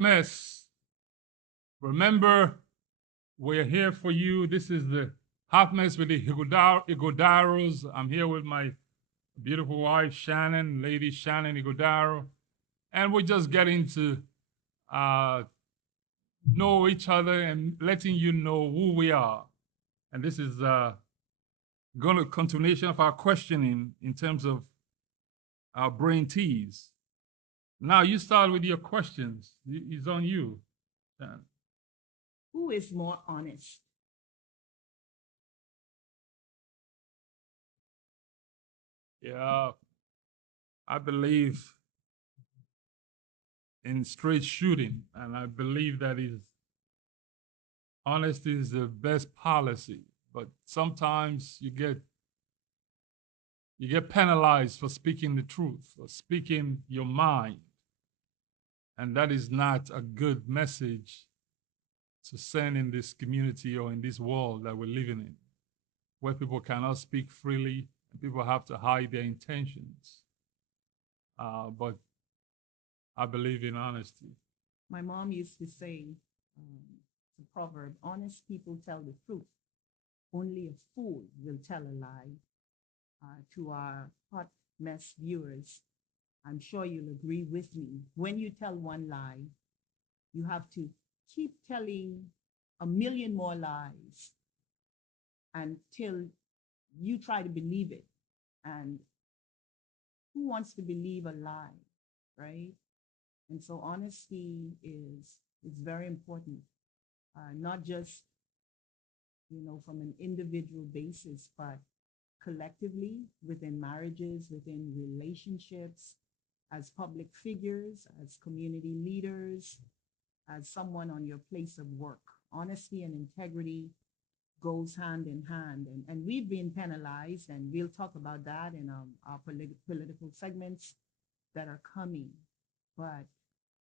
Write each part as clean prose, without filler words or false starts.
Mess, remember, we're here for you. This is the Half Mess with the Ighodaros. I'm here with my beautiful wife, Shannon, Lady Shannon Ighodaro. And we're just getting to uh, know each other and letting you know who we are. And this is going to continuation of our questioning in terms of our brain teas. Now you start with your questions. It's on you. Shannon. Who is more honest? Yeah, I believe in straight shooting, and I believe that is honesty is the best policy. But sometimes you get penalized for speaking the truth, for speaking your mind, and that is not a good message to send in this community or in this world that we're living in, where people cannot speak freely and people have to hide their intentions. But I believe in honesty. My mom used to say, the proverb, honest people tell the truth. Only a fool will tell a lie. To our hot mess viewers, I'm sure you'll agree with me. When you tell one lie, you have to keep telling a million more lies until you try to believe it. And who wants to believe a lie, right? And so honesty is very important, not just from an individual basis, but collectively within marriages, within relationships, as public figures, as community leaders, as someone on your place of work. Honesty and integrity goes hand in hand. And we've been penalized, and we'll talk about that in our political segments that are coming. But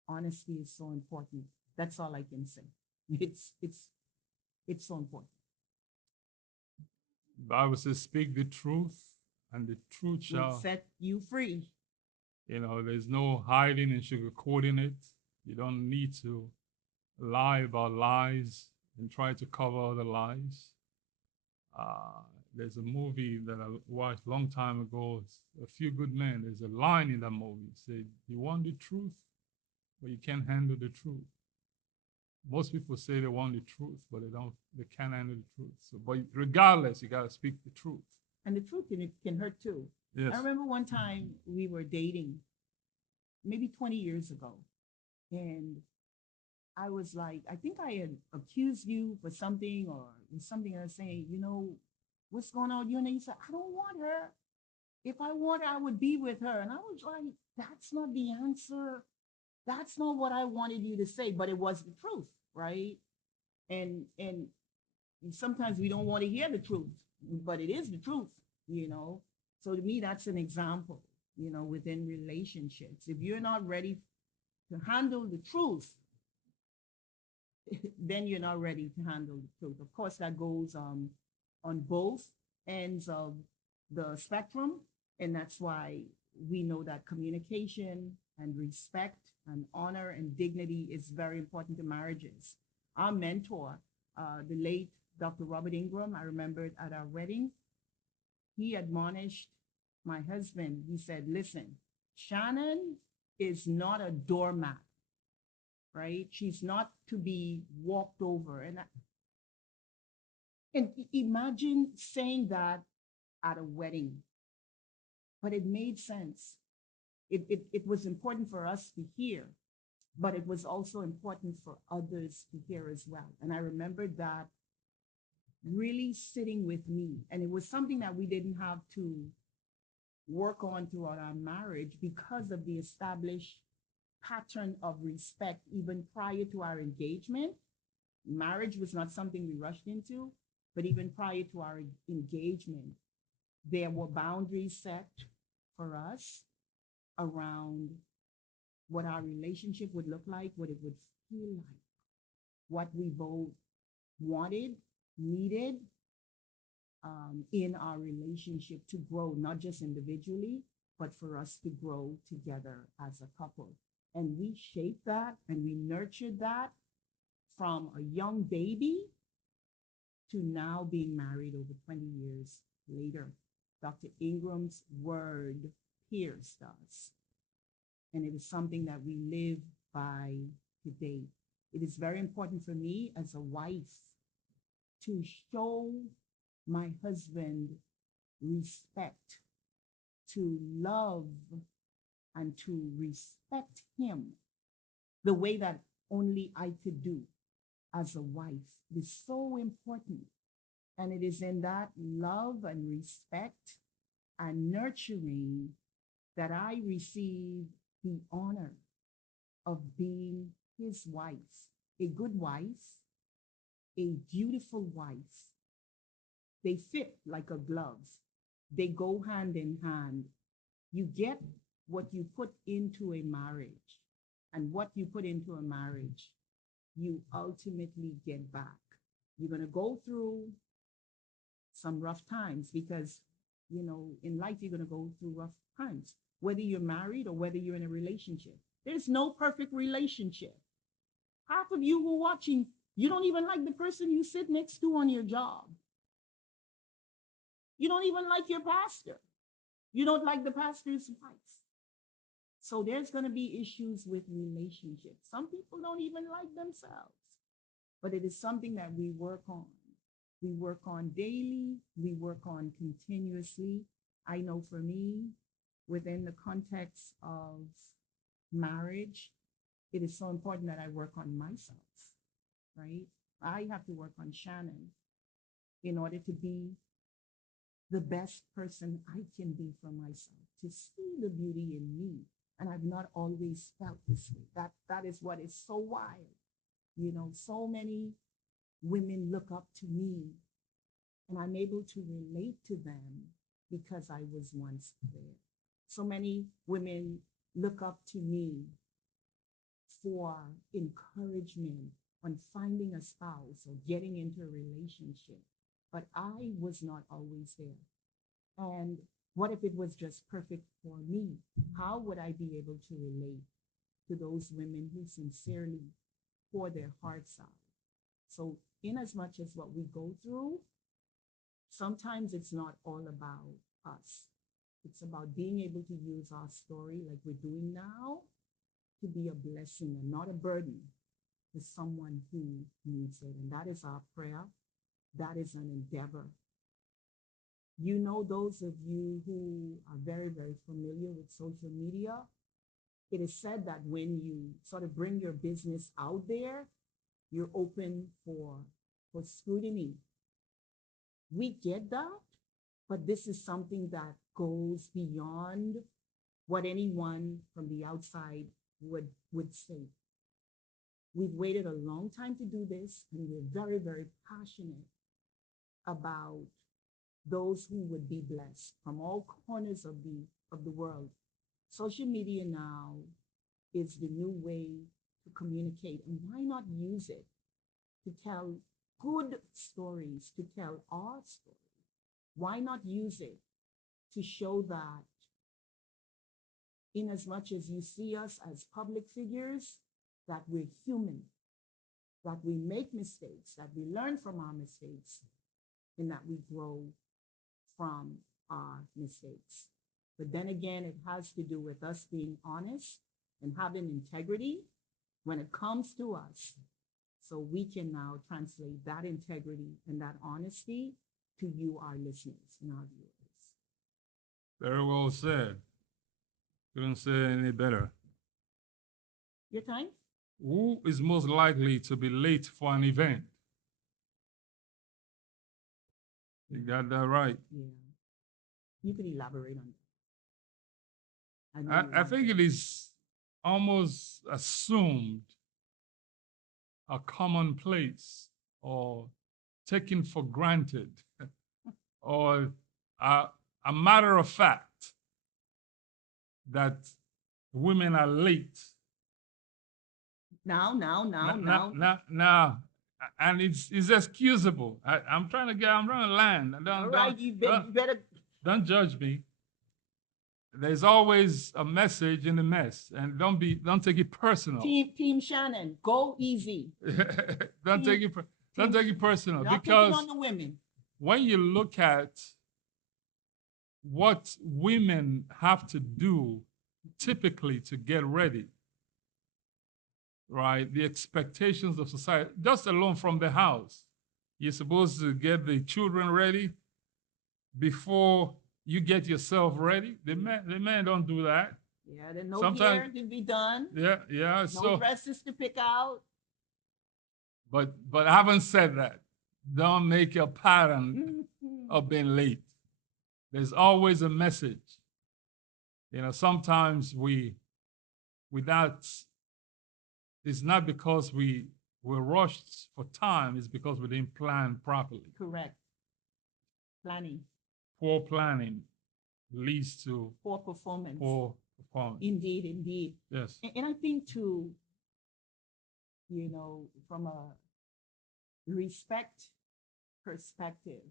honesty is so important. That's all I can say. It's it's it's so important. The Bible says, "Speak the truth, and the truth Will shall." set you free. There's no hiding and sugarcoating it. You don't need to lie about lies and try to cover other lies. Uh, there's a movie that I watched a long time ago. It's A Few Good Men. There's a line in that movie. It said, "You want the truth, but you can't handle the truth." Most people say they want the truth, but they don't. They can't handle the truth. So, but regardless, you gotta speak the truth. And the truth can hurt too. I Yes. remember one time we were dating, maybe 20 years ago, and I was like, I think I had accused you for something or something. I was saying, what's going on with you? And then you said, I don't want her. If I want her, I would be with her. And I was like, that's not the answer. That's not what I wanted you to say, but it was the truth, right? And sometimes we don't want to hear the truth, but it is the truth, you know. So to me, that's an example, within relationships. If you're not ready to handle the truth, then you're not ready to handle the truth. Of course, that goes on both ends of the spectrum. And that's why we know that communication and respect and honor and dignity is very important to marriages. Our mentor, the late Dr. Robert Ingram, I remember at our wedding, he admonished my husband. He said, listen, Shannon is not a doormat, right? She's not to be walked over. And imagine saying that at a wedding, but it made sense. It was important for us to hear, but it was also important for others to hear as well. And I remember that really sitting with me. And it was something that we didn't have to work on throughout our marriage because of the established pattern of respect even prior to our engagement. Marriage was not something we rushed into, but even prior to our engagement, there were boundaries set for us around what our relationship would look like, what it would feel like, what we both wanted, needed in our relationship to grow, not just individually, but for us to grow together as a couple. and we shape that and we nurture that from a young baby to now being married over 20 years later. Dr. Ingram's word pierced us, and it is something that we live by today. It is very important for me as a wife to show my husband respect, to love and to respect him the way that only I could do as a wife. It is so important. And it is in that love and respect and nurturing that I receive the honor of being his wife, a good wife, a beautiful wife. They fit like a glove. They go hand in hand. You get what you put into a marriage, and what you put into a marriage, you ultimately get back. You're going to go through some rough times because, in life, you're going to go through rough times, whether you're married or whether you're in a relationship. There's no perfect relationship. Half of you who are watching, you don't even like the person you sit next to on your job. You don't even like your pastor. You don't like the pastor's wife. So there's going to be issues with relationships. Some people don't even like themselves, but it is something that we work on. We work on daily, we work on continuously. I know for me, within the context of marriage, it is so important that I work on myself, right? I have to work on Shannon in order to be the best person I can be for myself, to see the beauty in me. And I've not always felt this way. That is what is so wild. So many women look up to me, and I'm able to relate to them because I was once there. So many women look up to me for encouragement on finding a spouse or getting into a relationship, but I was not always there. And what if it was just perfect for me? How would I be able to relate to those women who sincerely pour their hearts out? So, in as much as what we go through, sometimes it's not all about us. It's about being able to use our story like we're doing now to be a blessing and not a burden to someone who needs it. And that is our prayer. That is an endeavor. Those of you who are very, very familiar with social media, it is said that when you sort of bring your business out there, you're open for scrutiny. We get that, but this is something that goes beyond what anyone from the outside would say. We've waited a long time to do this, and we're very, very passionate about those who would be blessed from all corners of the world. Social media now is the new way to communicate, and why not use it to tell good stories, to tell our story? Why not use it to show that in as much as you see us as public figures, that we're human, that we make mistakes, that we learn from our mistakes, and that we grow from our mistakes. But then again, it has to do with us being honest and having integrity when it comes to us. So we can now translate that integrity and that honesty to you, our listeners and our viewers. Very well said. Couldn't say any better. Your time? Who is most likely to be late for an event? You got that right. Yeah. You could elaborate on that. I think it is almost assumed a commonplace or taken for granted or a matter of fact that women are late. Now. And it's excusable. I'm trying to land. All right, you better. Don't judge me. there's always a message in the mess, and don't take it personal. Team Shannon, go easy. don't take Team, it don't take it personal, not picking because on the women. when you look at what women have to do typically to get ready, right? The expectations of society, just alone from the house. You're supposed to get the children ready before you get yourself ready. The men don't do that. Yeah, there's no Sometimes, hair to be done. yeah. No So, dresses to pick out. but having said that, don't make a pattern of being late. There's always a message. Sometimes without, it's not because we're rushed for time, it's because we didn't plan properly. Correct. Planning. Poor planning leads to poor performance. Poor performance. Indeed. Yes. And I think too, from a respect perspective,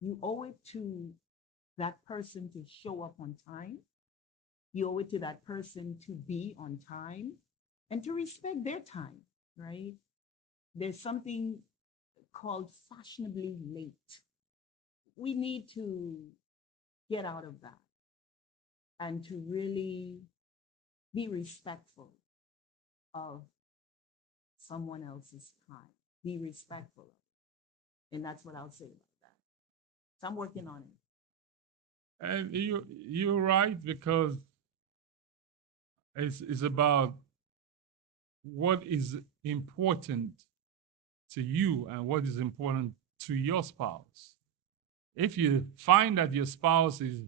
you owe it to that person to show up on time. You owe it to that person to be on time and to respect their time, right? There's something called fashionably late. We need to get out of that and to really be respectful of someone else's time. Be respectful of it. And that's what I'll say about that. So I'm working on it. And you're right, because it's about what is important to you and what is important to your spouse. If you find that your spouse is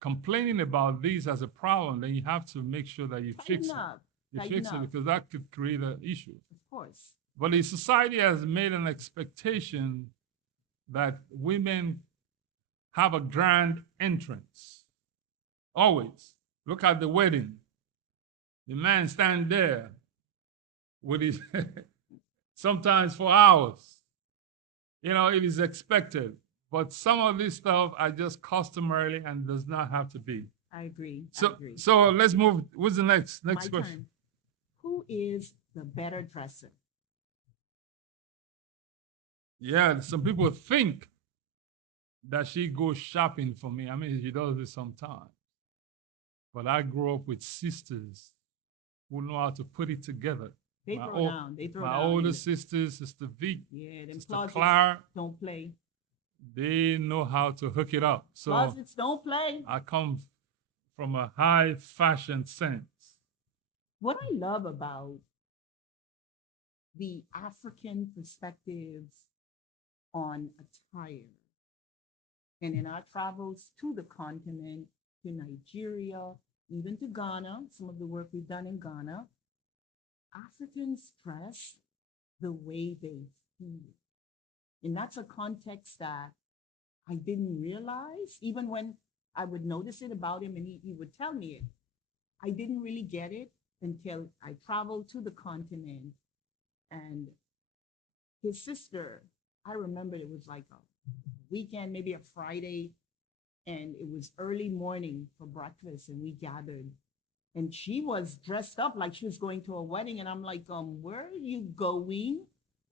complaining about this as a problem, then you have to make sure that you fix it. You fix it, because that could create an issue. Of course. But the society has made an expectation that women have a grand entrance. Always. Look at the wedding. The man stand there with his, sometimes for hours. It is expected. But some of this stuff are just customarily and does not have to be. I agree. So let's move. What's the next My question? turn. Who is the better dresser? Yeah, some people think that she goes shopping for me. I mean, she does this sometimes. But I grew up with sisters who know how to put it together. They throw down. My older sisters, Sister Vic, them Sister closets Clara, don't play. they know how to hook it up. So Closets don't play. I come from a high fashion sense. What I love about the African perspectives on attire, and in our travels to the continent, to Nigeria, even to Ghana, some of the work we've done in Ghana, Africans dress the way they feel. And that's a context that I didn't realize, even when I would notice it about him and he would tell me it. I didn't really get it until I traveled to the continent. And his sister, I remember it was like a weekend, maybe a Friday, and it was early morning for breakfast, and we gathered. And she was dressed up like she was going to a wedding. And I'm like, where are you going?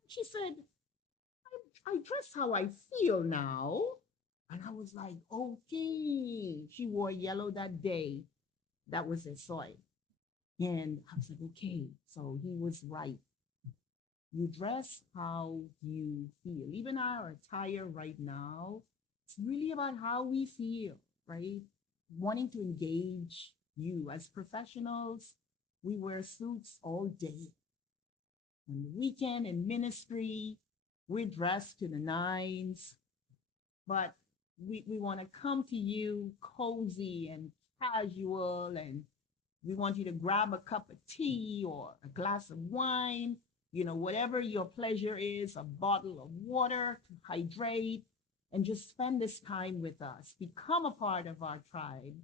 She said, I dress how I feel now. And I was like, okay. She wore yellow that day. That was her soy. And I was like, okay, so he was right. You dress how you feel. Even our attire right now, it's really about how we feel, right? Wanting to engage you. As professionals, we wear suits all day. On the weekend in ministry, we're dressed to the nines, but we want to come to you cozy and casual, and we want you to grab a cup of tea or a glass of wine, whatever your pleasure is, a bottle of water to hydrate, and just spend this time with us. Become a part of our tribe.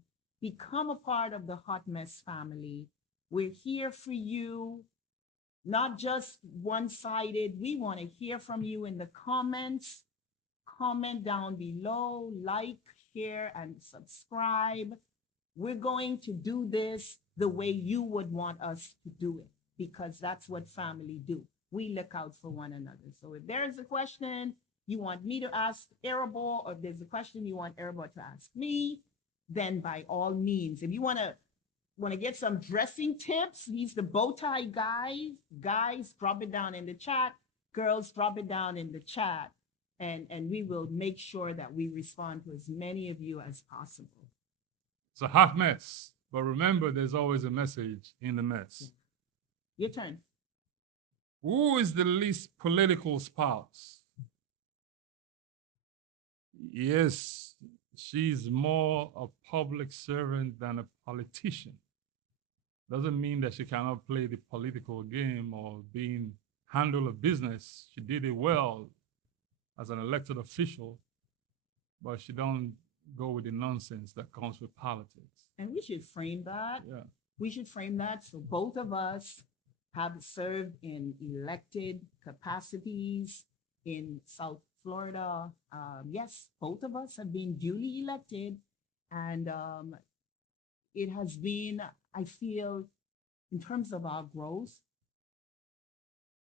Become a part of the Hot Mess family. We're here for you, not just one-sided. We want to hear from you in the comments. Comment down below, like, share, and subscribe. We're going to do this the way you would want us to do it because that's what family do. We look out for one another. So if there's a question you want me to ask Arabo, or if there's a question you want Arabo to ask me, then by all means, if you want to get some dressing tips, he's the bow tie guy. Guys, drop it down in the chat. Girls, drop it down in the chat. And we will make sure that we respond to as many of you as possible. It's a hot mess, but remember, there's always a message in the mess. Your turn. Who is the least political spouse? Yes, she's more a public servant than a politician. Doesn't mean that she cannot play the political game or handle a business. She did it well as an elected official, but she don't go with the nonsense that comes with politics. And we should frame that. Yeah. We should frame that so both of us have served in elected capacities in South Florida. Yes, both of us have been duly elected, and it has been, I feel, in terms of our growth,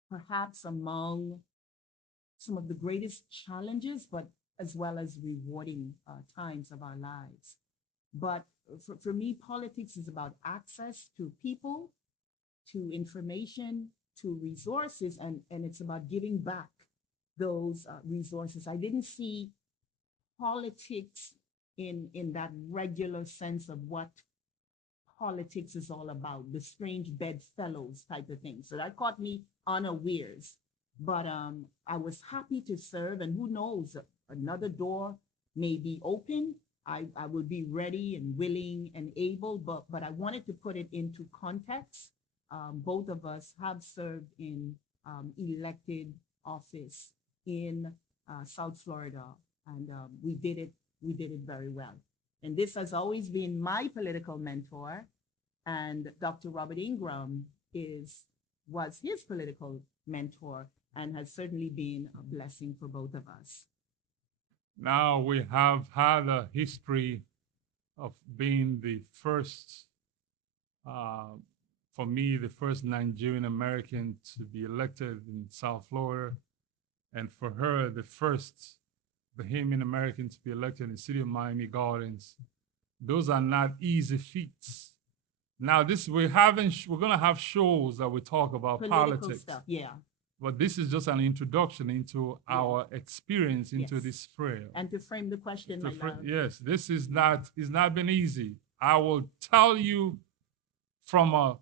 perhaps among some of the greatest challenges, but as well as rewarding times of our lives. But for me, politics is about access to people, to information, to resources, and it's about giving back those resources. I didn't see politics in that regular sense of what politics is all about, the strange bedfellows type of thing. So that caught me unawares. But I was happy to serve, and who knows, another door may be open. I will be ready and willing and able, but I wanted to put it into context. Both of us have served in elected office in South Florida, and we did it very well. And this has always been my political mentor, and Dr. Robert Ingram was his political mentor and has certainly been a blessing for both of us. Now we have had a history of being the first, for me, the first Nigerian American to be elected in South Florida, and for her, the first Bahamian American to be elected in the city of Miami Gardens. Those are not easy feats. Now, we're gonna have shows that we talk about Political politics. stuff, yeah. But this is just an introduction into our experience into Yes. this prayer. And to frame the question, my love. Yes, this is it's not been easy. I will tell you from a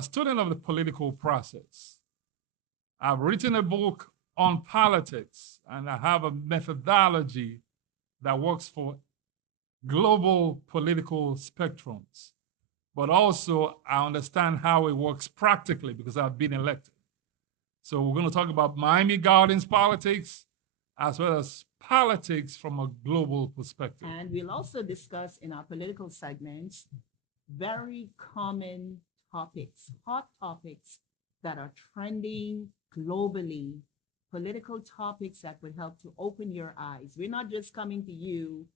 student of the political process. I've written a book on politics, and I have a methodology that works for global political spectrums. But also, I understand how it works practically because I've been elected. So we're going to talk about Miami Gardens politics as well as politics from a global perspective. And we'll also discuss in our political segments very common topics, hot topics that are trending globally, political topics that would help to open your eyes. We're not just coming to you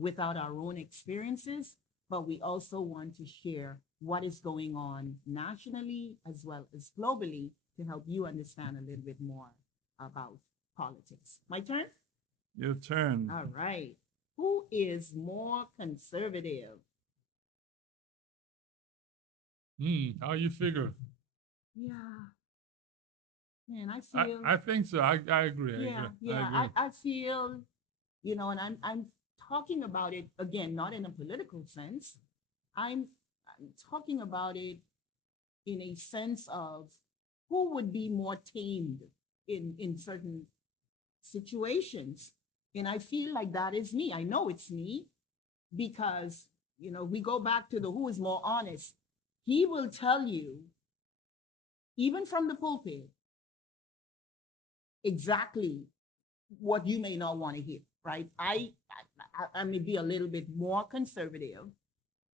without our own experiences, but we also want to share what is going on nationally as well as globally to help you understand a little bit more about politics. My turn? Your turn. All right. Who is more conservative? How you figure? Yeah. Man, I feel. I think so. I agree. I feel, and I'm talking about it again, not in a political sense. I'm talking about it in a sense of who would be more tamed in certain situations. And I feel like that is me. I know it's me because, we go back to the who is more honest. He will tell you, even from the pulpit, exactly what you may not want to hear, right? I may be a little bit more conservative.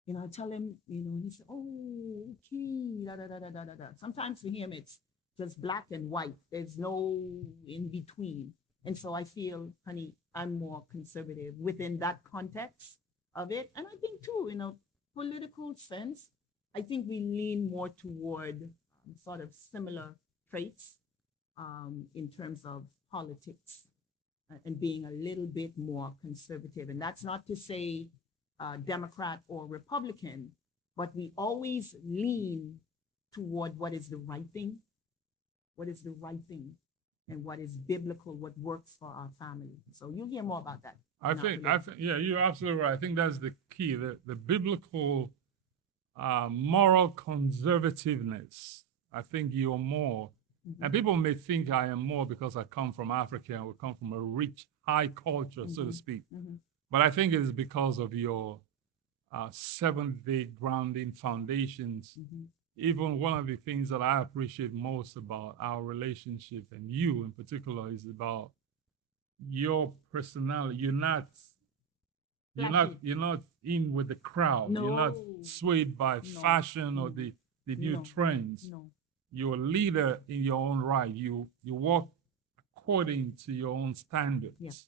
I tell him, he said, oh, okay, da, da, da, da, da, da, da. Sometimes for him, it's just black and white. There's no in between. And so I feel, honey, I'm more conservative within that context of it. And I think too, in a political sense, I think we lean more toward sort of similar traits in terms of politics and being a little bit more conservative. And that's not to say Democrat or Republican, but we always lean toward what is the right thing, what is the right thing, and what is biblical, what works for our family. So you'll hear more about that. Yeah, you're absolutely right. I think that's the key, the biblical moral conservativeness. I think you're more, and people may think I am more because I come from Africa and we come from a rich, high culture, so to speak. But I think it is because of your Seventh-day grounding foundations. Even one of the things that I appreciate most about our relationship and you in particular is about your personality. You're not in with the crowd. No. You're not swayed by fashion or the new trends. No. You're a leader in your own right. You walk according to your own standards. Yes.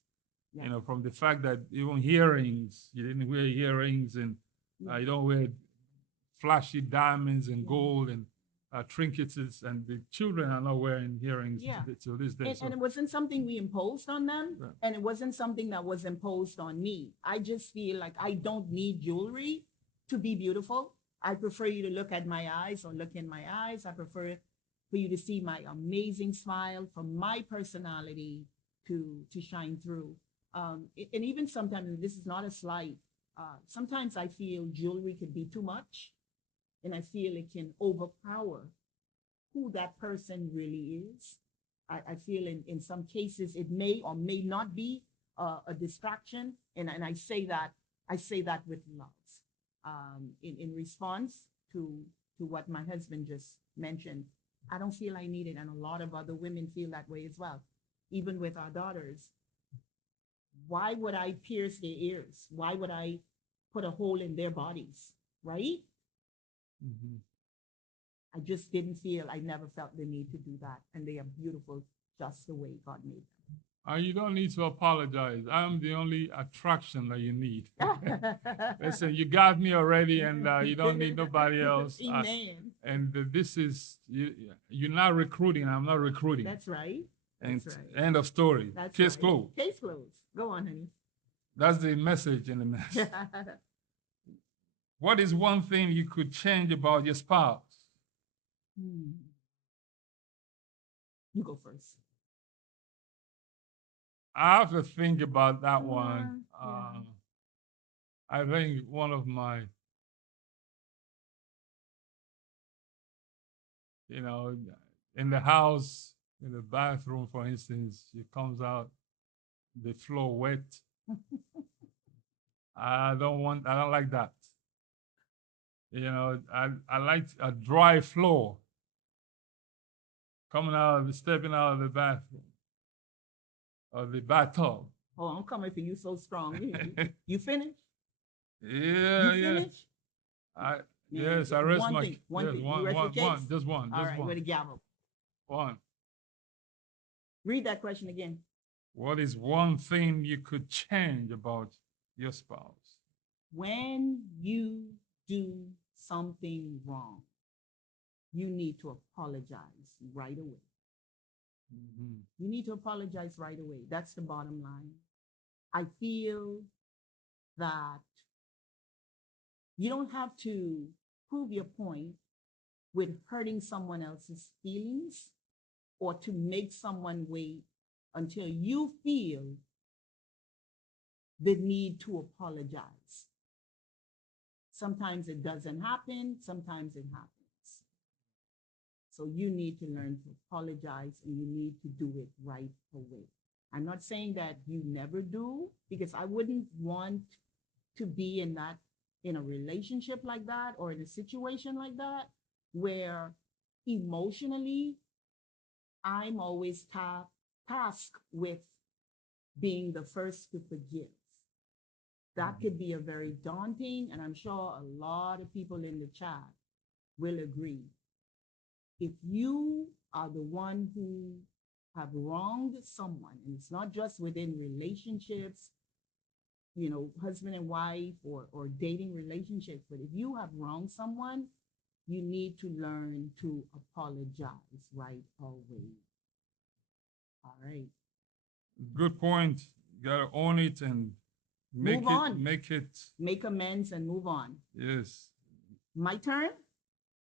You know, from the fact that even earrings, you didn't wear earrings, and you don't wear flashy diamonds and gold and trinkets, and the children are not wearing earrings to this day. And it wasn't something we imposed on them, and it wasn't something that was imposed on me. I just feel like I don't need jewelry to be beautiful. I prefer you to look at my eyes or look in my eyes. I prefer for you to see my amazing smile, for my personality to shine through. And even sometimes, and this is not a slight, sometimes I feel jewelry could be too much, and I feel it can overpower who that person really is. I feel in some cases it may or may not be a distraction, and I say that with love, in response to what my husband just mentioned. I don't feel I need it, and a lot of other women feel that way as well, even with our daughters. Why would I pierce their ears? Why would I put a hole in their bodies? Right? I just didn't feel, I never felt the need to do that. And they are beautiful just the way God made them. You don't need to apologize. I'm the only attraction that you need. Listen, you got me already, and you don't need nobody else. Amen. And this is, you're not recruiting. I'm not recruiting. That's right. And That's right. end of story. That's Case right. closed. Case closed. Go on, honey. That's the message in the message. What is one thing you could change about your spouse? You go first. I have to think about that one. I think one of my, in the house, in the bathroom, for instance, she comes out, the floor wet. I don't like that. I like a dry floor. Stepping out of the bathroom or the bathtub. Oh, I'm coming for you so strong. You finished? Yeah, you finished? Yes, I rest one my thing. One yes, thing. one, You rest one, your case? one, just one, All just right, one. with a gavel. One. Read that question again. What is one thing you could change about your spouse? When you do something wrong, you need to apologize right away. You need to apologize right away. That's the bottom line. I feel that you don't have to prove your point with hurting someone else's feelings or to make someone wait until you feel the need to apologize. Sometimes it doesn't happen, sometimes it happens. So you need to learn to apologize, and you need to do it right away. I'm not saying that you never do, because I wouldn't want to be in a relationship like that or in a situation like that where emotionally I'm always tasked with being the first to forgive. That could be a very daunting, and I'm sure a lot of people in the chat will agree. If you are the one who have wronged someone, and it's not just within relationships, husband and wife or dating relationships, but if you have wronged someone, you need to learn to apologize right away. All right. Good point. You gotta own it and Move on. make it. Make amends and move on. Yes. My turn.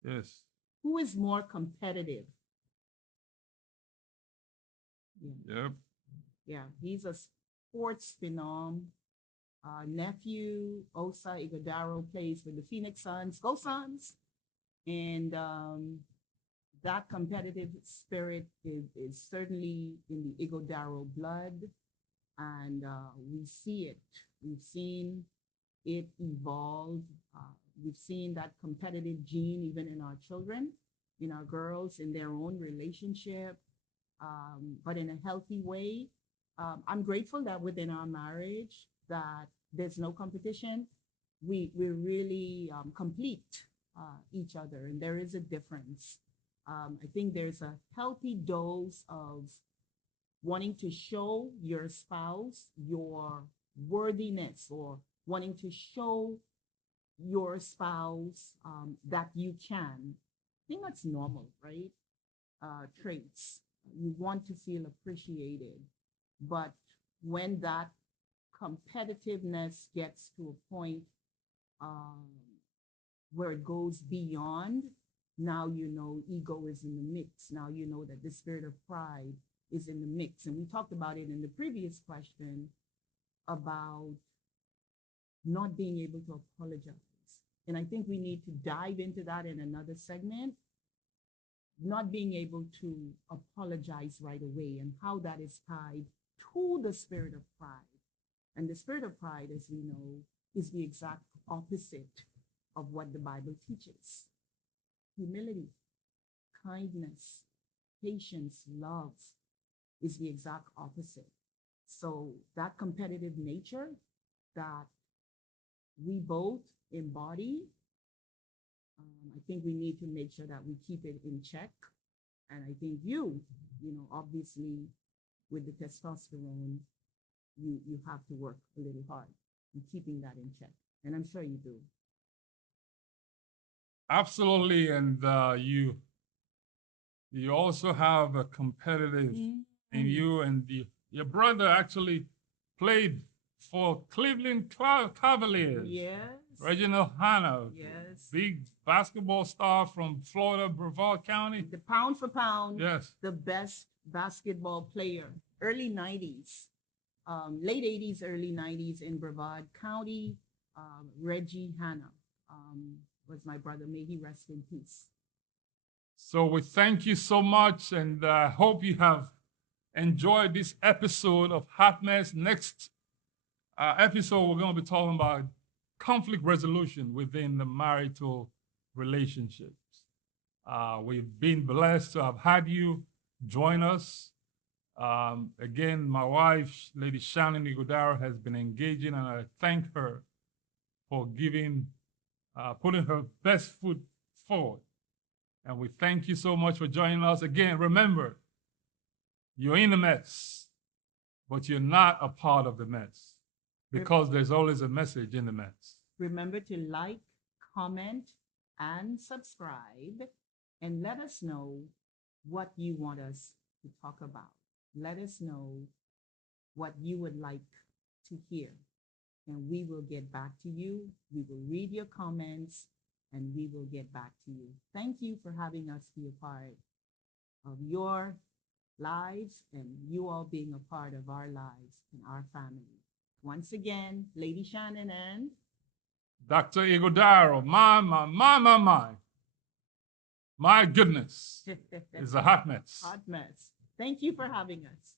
Yes. Who is more competitive? Yeah. Yep. Yeah, he's a sports phenom. Nephew Osa Ighodaro plays for the Phoenix Suns. Go Suns! And that competitive spirit is certainly in the Ighodaro blood, and we see it. We've seen it evolve. We've seen that competitive gene even in our children, in our girls, in their own relationship, but in a healthy way. I'm grateful that within our marriage that there's no competition. We really complete each other, and there is a difference. I think there's a healthy dose of wanting to show your spouse your worthiness, or wanting to show your spouse that you can. I think that's normal, right? Traits. You want to feel appreciated. But when that competitiveness gets to a point um, where it goes beyond, now you know ego is in the mix. Now you know that the spirit of pride is in the mix. And we talked about it in the previous question about not being able to apologize. And I think we need to dive into that in another segment. Not being able to apologize right away and how that is tied to the spirit of pride. And the spirit of pride, as we know, is the exact opposite of what the Bible teaches. Humility, kindness, patience, love is the exact opposite. So that competitive nature that we both embody, I think we need to make sure that we keep it in check. And I think obviously with the testosterone, you have to work a little hard in keeping that in check. And I'm sure you do. Absolutely. And you also have a competitive in you, and your brother actually played for Cleveland Cavaliers. Yes. Reginald Hanna. Yes. Big basketball star from Florida, Brevard County. The pound for pound. Yes. The best basketball player. Early 90s, late 80s, early 90s in Brevard County. Reggie Hanna was my brother. May he rest in peace. So we thank you so much, and I hope you have enjoyed this episode of Hot Mess. Next episode, we're going to be talking about conflict resolution within the marital relationships. We've been blessed to have had you join us. Again, my wife, Lady Shannon Ighodaros, has been engaging, and I thank her for putting her best foot forward. And we thank you so much for joining us. Again, remember, you're in the mess, but you're not a part of the mess, because there's always a message in the mess. Remember to like, comment, and subscribe, and let us know what you want us to talk about. Let us know what you would like to hear, and we will get back to you. We will read your comments, and we will get back to you. Thank you for having us be a part of your lives, and you all being a part of our lives and our family. Once again, Lady Shannon and Dr. Ighodaros, my. My goodness, it's a hot mess. Hot mess. Thank you for having us.